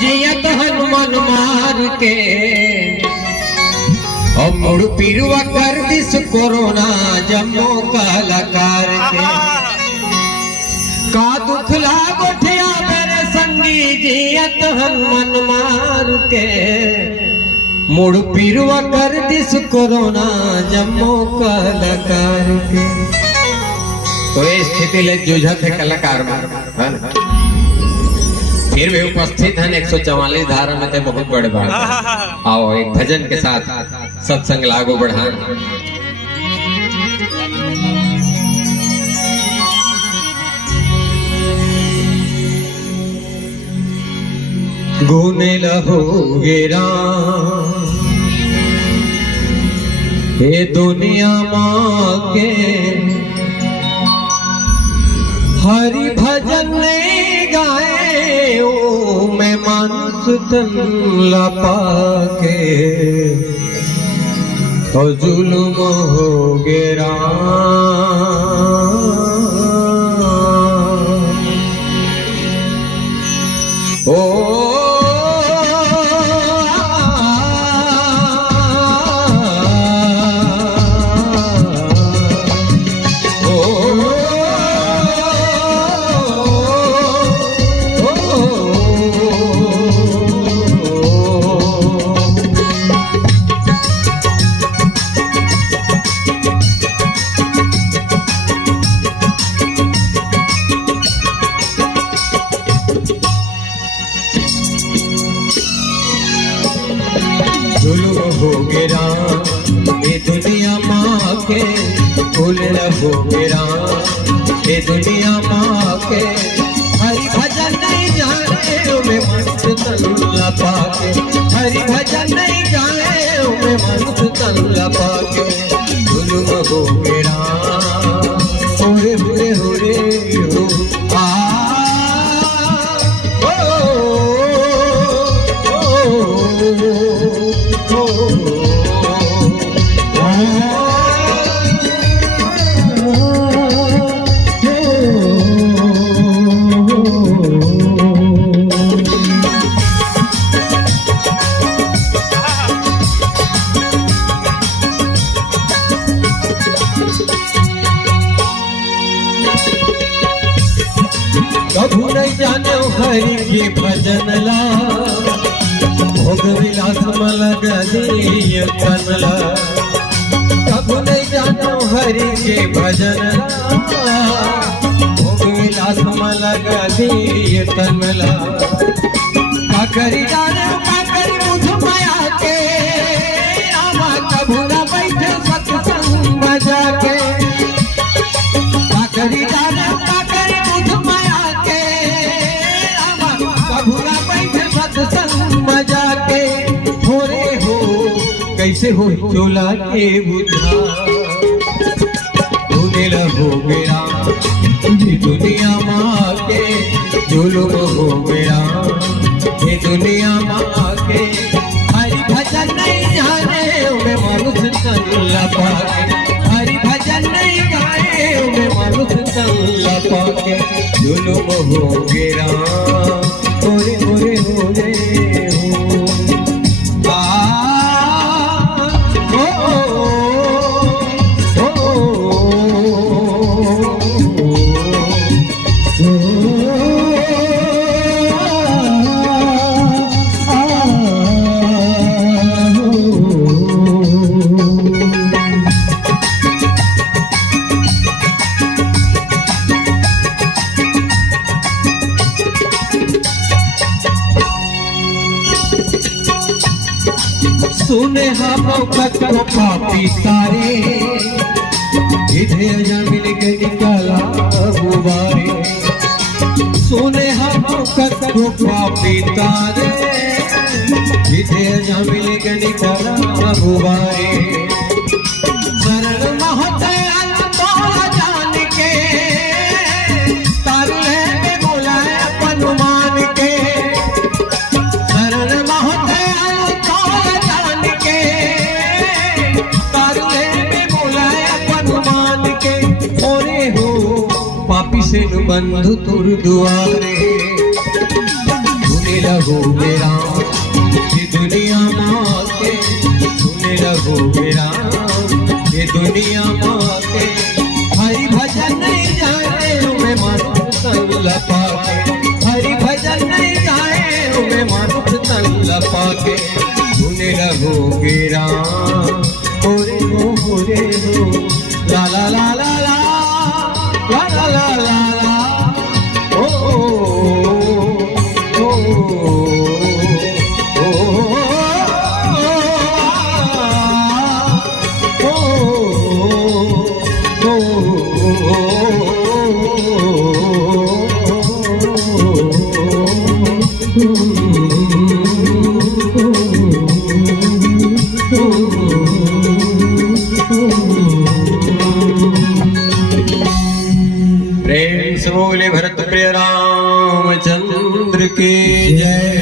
जियत हनुमान मार के और मुड़ पिरुआ कर दिस कोरोना जम्मो कलाकार के का दुख लागोठिया मेरे संगी जियत हनुमान मार के मुड़ पिरुआ कर दिस कोरोना जम्मो कलाकार के। तो ये स्थिति ले जूझत है कलाकार में, फिर भी उपस्थित हैं 144 धारा में ते बहुत बड़े बात। आओ एक भजन के साथ सत्संग लागू बढ़ाएं। गुने लहोगे राम ये दुनिया माँ के हरि भजन नहीं गाए मैं मानस तन लपा के तो जुल्म हो गेरा ओ हो गेरा ये दुनिया माँ के फूल हो गेरा ये दुनिया माँ के हरि भजन नहीं जाने मैं मंच तल्ला पाके हरि भजन नहीं जाने मैं मंच तल्ला पाके जुल्म हो गेरा होरे होरे होरे हो कभू नहीं जाने हरि के भजन ला भोग विलास मलग दिए कनला कभू नहीं जाने हरि के भजन ला भोग विलास मलग दिए कनला काकरी जाने काकरी मुझ माया के आमा कभू ना बैठे सत्संग बजा के काकरी जाने मजा के थोड़े हो कैसे हो चोला के बुझा तूने हो मेरा ये दुनिया माँ के जुल्म हो मेरा ये दुनिया माँ के हरि भजन नहीं जाने मैं मानुष तल्ला पाके हरि भजन नहीं गाए मैं मानुष तल्ला पाके जुल्म हो मेरा होरे होरे होरे सुने हम को पापी तारे इधर जा मिल के निकाला गुबारे सुने हम को पापी तारे इधर जा मिल के निकाला गुबारे शरण महते अल्लाह जान के तारे में बोलाए अपन मान के शरण महते पापी से बंधु तुर दुआरे रहोगे राम ये दुनिया माँ के, सुने रहोगे राम ये दुनिया माँ के। हरि भजन नहीं जाए मैं मानुष तन लपा के, हरि भजन नहीं जाए मैं मानुष तन लपा के। सुने रहोगे राम ओरे हो ला ला ला ला ला ला ला ला ला ओ प्रेम से बोले भरत प्रिय रामचंद्र की जय।